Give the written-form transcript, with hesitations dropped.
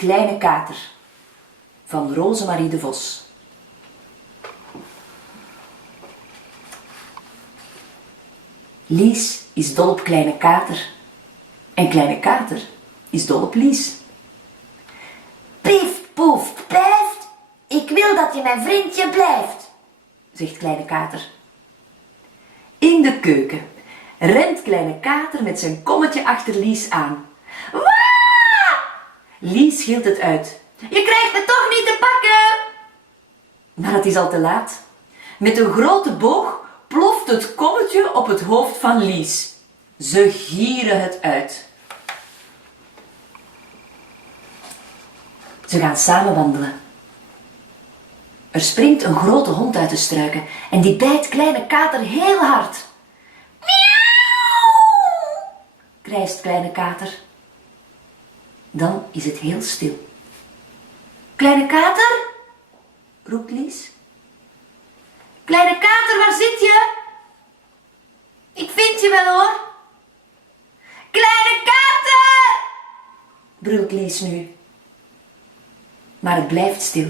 kleine kater van Rosemarie de Vos. Lies is dol op kleine kater en kleine kater is dol op Lies. Pief, poef, pijft, ik wil dat je mijn vriendje blijft, zegt kleine kater. In de keuken rent kleine kater met zijn kommetje achter Lies aan. Waa! Lies gilt het uit. Je krijgt me toch niet te pakken! Maar het is al te laat. Met een grote boog ploft het kommetje op het hoofd van Lies. Ze gieren het uit. Ze gaan samen wandelen. Er springt een grote hond uit de struiken en die bijt kleine kater heel hard. Miauw! Krijst kleine kater. Dan is het heel stil. Kleine kater? Roept Lies. Kleine kater, waar zit je? Ik vind je wel hoor. Kleine kater! Brult Lies nu. Maar het blijft stil.